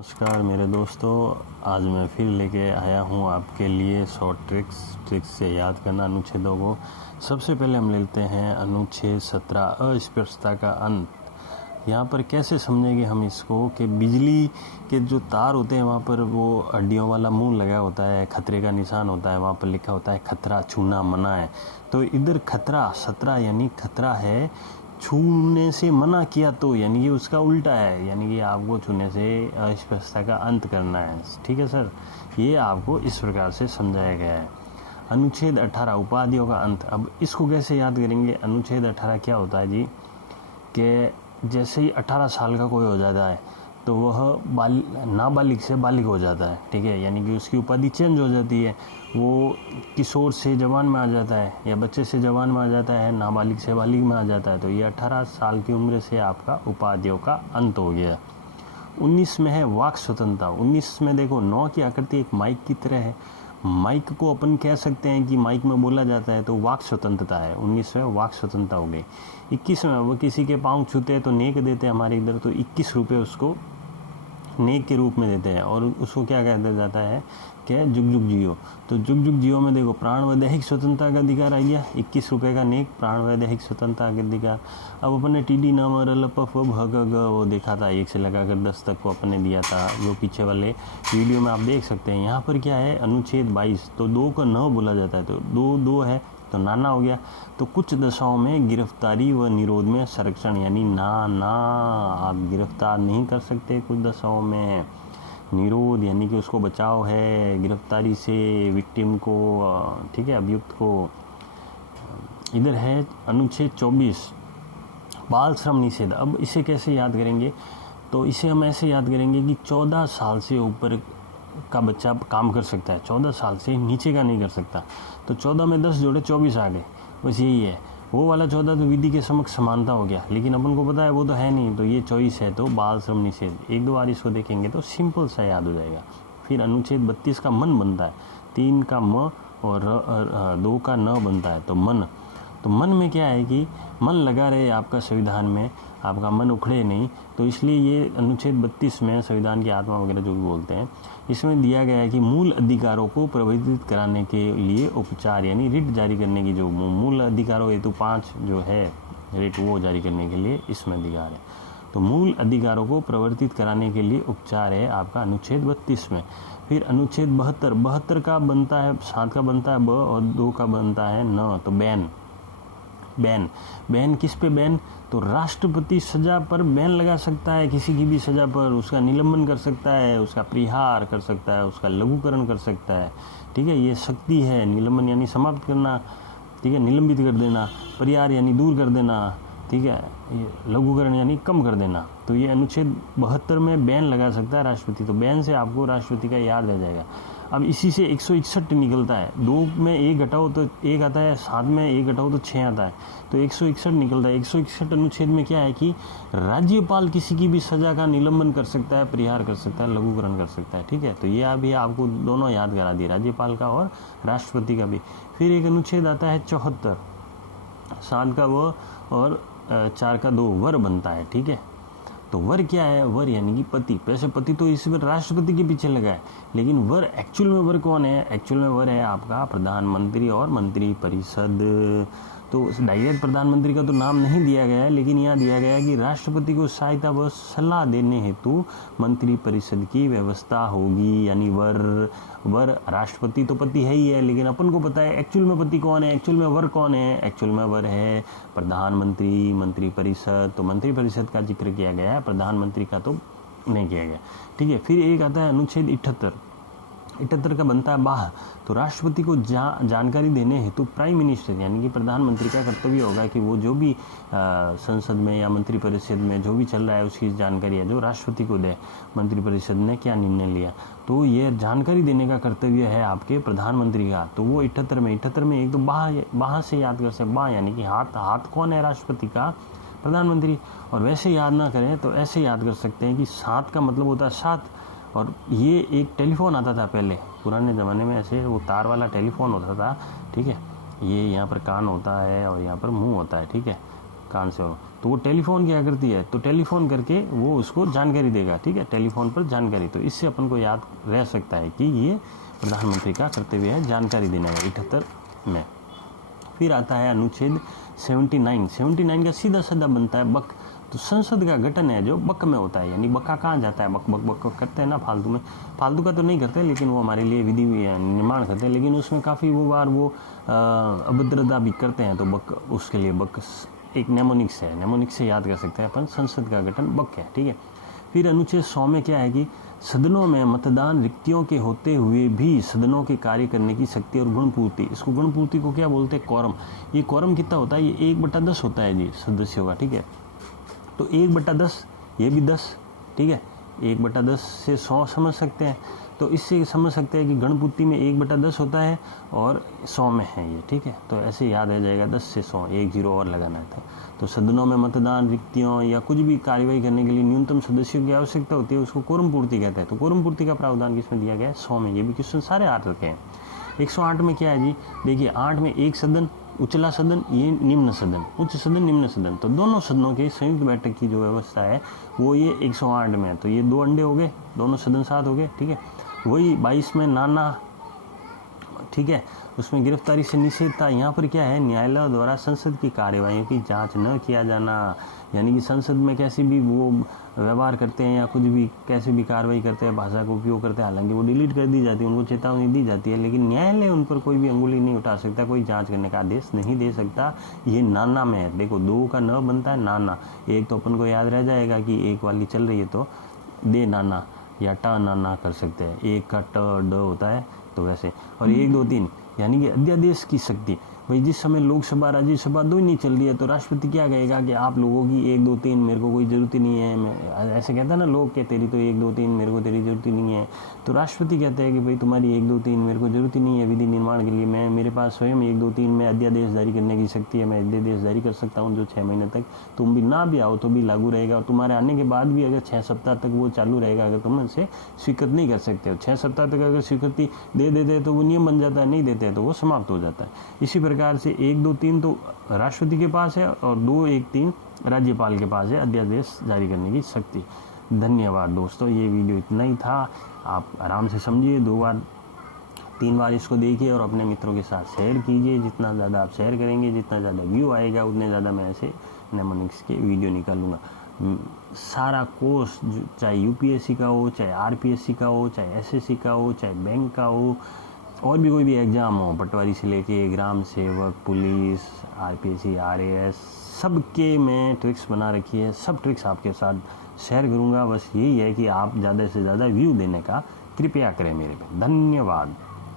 नमस्कार मेरे दोस्तों, आज मैं फिर लेके आया हूँ आपके लिए शॉर्ट ट्रिक्स से याद करना अनुच्छेदों को। सबसे पहले हम लेते हैं अनुच्छेद 17 अस्पष्टता का अंत। यहाँ पर कैसे समझेंगे हम इसको कि बिजली के जो तार होते हैं वहाँ पर वो हड्डियों वाला मुंह लगा होता है, खतरे का निशान होता है, वहाँ पर लिखा होता है खतरा छूना मना है। तो इधर खतरा 17 यानी खतरा है, छूने से मना किया तो यानी कि उसका उल्टा है, यानी कि आपको छूने से अस्पष्टता का अंत करना है। ठीक है सर, ये आपको इस प्रकार से समझाया गया है। अनुच्छेद 18 उपाधियों का अंत। अब इसको कैसे याद करेंगे? अनुच्छेद 18 क्या होता है जी कि जैसे ही 18 साल का कोई हो जाता है तो वह नाबालिग से बालिग हो जाता है। ठीक है, यानी कि उसकी उपाधि चेंज हो जाती है, वो किशोर से जवान में आ जाता है या बच्चे से जवान में आ जाता है, नाबालिग से बालिग में आ जाता है। तो ये 18 साल की उम्र से आपका उपाधियों का अंत हो गया। 19 में है वाक स्वतंत्रता। 19 में देखो 9 की आकृति एक माइक की तरह है, माइक को अपन कह सकते हैं कि माइक में बोला जाता है, तो वाक स्वतंत्रता है। 19 में वाक स्वतंत्रता हो गई। 21 में वो किसी के पाँव छूते हैं तो नेक देते हैं हमारे इधर, तो 21 रुपये उसको नेक के रूप में देते हैं और उसको क्या कहते जाता है कि जुग जुग जियो। तो जुग जुग जियो में देखो प्राण व दैहिक स्वतंत्रता का अधिकार आ गया, 21 रुपये का नेक प्राण व दैहिक स्वतंत्रता का अधिकार। अब अपन ने टीडी नाम और लपफ भग वो देखा था, 1 से लगाकर 10 तक को अपन ने दिया था, जो पीछे वाले वीडियो में आप देख सकते हैं। यहाँ पर क्या है अनुच्छेद 22, तो 2 का न बोला जाता है, तो 2 है तो नाना हो गया। तो कुछ दशाओं में गिरफ्तारी व निरोध में संरक्षण, यानी ना आप गिरफ्तार नहीं कर सकते कुछ दशाओं में। निरोध यानी कि उसको बचाव है गिरफ्तारी से विक्टिम को, ठीक है, अभियुक्त को। इधर है अनुच्छेद 24 बाल श्रम निषेध। अब इसे कैसे याद करेंगे? तो इसे हम ऐसे याद करेंगे कि 14 साल से ऊपर का बच्चा काम कर सकता है, 14 साल से नीचे का नहीं कर सकता। तो 14 में 10 जोड़े 24 आ गए, बस यही है। वो वाला 14 तो विधि के समक्ष समानता हो गया, लेकिन अपन को पता है वो तो है नहीं, तो ये 24 है, तो बाल श्रम निषेध। 1-2 बार इसको देखेंगे तो सिंपल सा याद हो जाएगा। फिर अनुच्छेद 32 का मन बनता है, 3 का म और 2 का न बनता है, तो मन। तो मन में क्या है कि मन लगा रहे आपका संविधान में, आपका मन उखड़े नहीं, तो इसलिए ये अनुच्छेद 32 में संविधान की आत्मा वगैरह जो भी बोलते हैं, इसमें दिया गया है कि मूल अधिकारों को प्रवर्तित कराने के लिए उपचार यानी रिट जारी करने की, जो मूल अधिकारों हेतु 5 जो है रिट वो जारी करने के लिए इसमें अधिकार है। तो मूल अधिकारों को प्रवर्तित कराने के लिए उपचार है आपका अनुच्छेद 32 में। फिर अनुच्छेद 72 का बनता है, 7 का बनता है ब और 2 का बनता है न, तो बैन किस पे बैन? तो राष्ट्रपति सजा पर बैन लगा सकता है, किसी की भी सजा पर उसका निलंबन कर सकता है, उसका परिहार कर सकता है, उसका लघुकरण कर सकता है। ठीक है, ये शक्ति है। निलंबन यानी समाप्त करना, ठीक है, निलंबित कर देना, परिहार यानी दूर कर देना, ठीक है, ये लघुकरण यानी कम कर देना। तो ये अनुच्छेद 72 में बैन लगा सकता है राष्ट्रपति, तो बैन से आपको राष्ट्रपति का याद रह जाएगा। अब इसी से 161 निकलता है, 2 में 1 घटाओ तो 1 आता है, 7 में 1 घटाओ तो 6 आता है, तो 161 निकलता है। 161 अनुच्छेद में क्या है कि राज्यपाल किसी की भी सजा का निलंबन कर सकता है, परिहार कर सकता है, लघुकरण कर सकता है। ठीक है, तो ये अभी आपको दोनों याद करा दिए, राज्यपाल का और राष्ट्रपति का भी। फिर एक अनुच्छेद आता है 74, 7 का व और 4 का 2 वर बनता है। ठीक है, तो वर क्या है? वर यानी कि पति। वैसे पति तो इस बार राष्ट्रपति के पीछे लगा है, लेकिन वर एक्चुअल में वर कौन है? एक्चुअल में वर है आपका प्रधानमंत्री और मंत्री परिषद। तो डायरेक्ट प्रधानमंत्री का तो नाम नहीं दिया गया है, लेकिन यहाँ दिया गया है कि राष्ट्रपति को सहायता व सलाह देने हेतु मंत्री परिषद की व्यवस्था होगी, यानी वर राष्ट्रपति तो पति है ही है, लेकिन अपन को पता है एक्चुअल में पति कौन है, एक्चुअल में वर कौन है? एक्चुअल में वर है प्रधानमंत्री, मंत्री परिषद। तो मंत्री परिषद का जिक्र किया गया है, प्रधानमंत्री का तो नहीं किया गया। ठीक है, फिर एक आता है अनुच्छेद 78 का बनता है बाह। तो राष्ट्रपति को जानकारी देने हेतु प्राइम मिनिस्टर यानी कि प्रधानमंत्री का कर्तव्य होगा कि वो जो भी संसद में या मंत्री परिषद में जो भी चल रहा है उसकी जानकारी है जो राष्ट्रपति को दे, मंत्री परिषद ने क्या निर्णय लिया, तो ये जानकारी देने का कर्तव्य है आपके प्रधानमंत्री का। तो वो 78 में एक तो बाह से याद कर सकते, बाह यानी कि हाथ कौन है राष्ट्रपति का? प्रधानमंत्री। और वैसे याद ना करें तो ऐसे याद कर सकते हैं कि 7 का मतलब होता है 7, और ये एक टेलीफोन आता था पहले पुराने ज़माने में, ऐसे वो तार वाला टेलीफोन होता था। ठीक है, ये यहाँ पर कान होता है और यहाँ पर मुंह होता है। ठीक है, कान से हो, तो वो टेलीफोन क्या करती है, तो टेलीफोन करके वो उसको जानकारी देगा, ठीक है, टेलीफोन पर जानकारी। तो इससे अपन को याद रह सकता है कि ये प्रधानमंत्री का कर्तव्य है जानकारी देना है 78 में। फिर आता है अनुच्छेद 79 का सीधा साधा बनता है बक। तो संसद का गठन है जो बक में होता है, यानी बक्का कहाँ जाता है, बक बक बक करते हैं ना फालतू में, फालतू का तो नहीं करते लेकिन वो हमारे लिए विधि निर्माण करते हैं, लेकिन उसमें काफ़ी वो बार वो अभद्रता भी करते हैं, तो बक उसके लिए बक एक नेमोनिक्स है, नेमोनिक्स से याद कर सकते हैं अपन, संसद का गठन बक है, ठीक है। फिर अनुच्छेद 100 में क्या है कि सदनों में मतदान रिक्तियों के होते हुए भी सदनों के कार्य करने की शक्ति और गुणपूर्ति, इसको गुणपूर्ति को क्या बोलते हैं, कोरम। ये कोरम कितना होता है, ये 1/10 होता है जी सदस्यों का, ठीक है। तो 1/10 ये भी 10, ठीक है, 1/10 से 100 समझ सकते हैं, तो इससे समझ सकते हैं कि गणपूर्ति में 1/10 होता है और 100 में है ये, ठीक है। तो ऐसे याद रह जाएगा 10 से 100, 1 0 और लगाना था। तो सदनों में मतदान रिक्तियों या कुछ भी कार्रवाई करने के लिए न्यूनतम सदस्यों की आवश्यकता होती है, उसको कोरम पूर्ति कहते हैं। तो कोरम पूर्ति का प्रावधान किसमें दिया गया है, 100 में। ये भी क्वेश्चन सारे आ रखे हैं। 108 में क्या है जी, देखिए 8 में एक सदन, उचला सदन, ये निम्न सदन, उच्च सदन निम्न सदन, तो दोनों सदनों की संयुक्त बैठक की जो व्यवस्था है वो ये 108 में है। तो ये 2 अंडे हो गए, दोनों सदन साथ हो गए, ठीक है। वही 22 में नाना, ठीक है, उसमें गिरफ्तारी से निषेध था। यहाँ पर क्या है, न्यायालय द्वारा संसद की कार्यवाहियों की जांच न किया जाना, यानी कि संसद में कैसे भी वो व्यवहार करते हैं या कुछ भी कैसे भी कार्रवाई करते हैं, भाषा का उपयोग करते हैं, हालांकि वो डिलीट कर दी जाती है, उनको चेतावनी दी जाती है, लेकिन न्यायालय उन पर कोई भी अंगुली नहीं उठा सकता, कोई जांच करने का आदेश नहीं दे सकता। ये नाना में है, देखो 2 का न बनता है नाना, एक तो अपन को याद रह जाएगा कि एक वाली चल रही है तो दे नाना या टा नाना कर सकते हैं, एक का ट ड होता है तो वैसे, और 1 2 3 यानी कि अध्यादेश की शक्ति। भाई जिस समय लोकसभा राज्यसभा 2 ही नहीं चल रही है तो राष्ट्रपति क्या कहेगा कि आप लोगों की 1 2 3 मेरे को कोई ज़रूरत ही नहीं है, मैं ऐसे कहता है ना लोग के तेरी तो 1 2 3 मेरे को तेरी ज़रूरत ही नहीं है। तो राष्ट्रपति कहते हैं कि भाई तुम्हारी 1 2 3 मेरे को ज़रूरत ही नहीं है विधि निर्माण के लिए, मैं मेरे पास स्वयं 1 2 3 में अध्यादेश जारी करने की शक्ति है, मैं अध्यादेश जारी कर सकता हूँ जो 6 महीने तक तुम भी ना भी आओ तो भी लागू रहेगा, और तुम्हारे आने के बाद भी अगर 6 सप्ताह तक वो चालू रहेगा, अगर तुम इसे स्वीकृत नहीं कर सकते हो। 6 सप्ताह तक अगर स्वीकृति दे देते हैं तो वो नियम बन जाता है, नहीं देते हैं तो वो समाप्त हो जाता है। इसी प्रकार से 1 2 3 तो राष्ट्रपति के पास है और 2 1 3 राज्यपाल के पास है अध्यादेश जारी करने की शक्ति। धन्यवाद दोस्तों, ये वीडियो इतना ही था। आप आराम से समझिए, 2 बार 3 बार इसको देखिए और अपने मित्रों के साथ शेयर कीजिए। जितना ज़्यादा आप शेयर करेंगे, जितना ज़्यादा व्यू आएगा, उतने ज़्यादा मैं ऐसे नेमोनिक्स के वीडियो निकालूंगा। सारा कोर्स चाहे यूपीएससी का हो, चाहे आरपीएससी का हो, चाहे एसएससी का हो, चाहे बैंक का हो, और भी कोई भी एग्ज़ाम हो, पटवारी से लेके ग्राम सेवक, पुलिस, आरपीएससी, आरएएस, सबके मैं ट्रिक्स बना रखी है। सब ट्रिक्स आपके साथ शेयर करूंगा। बस यही है कि आप ज़्यादा से ज़्यादा व्यू देने का कृपया करें मेरे पे। धन्यवाद।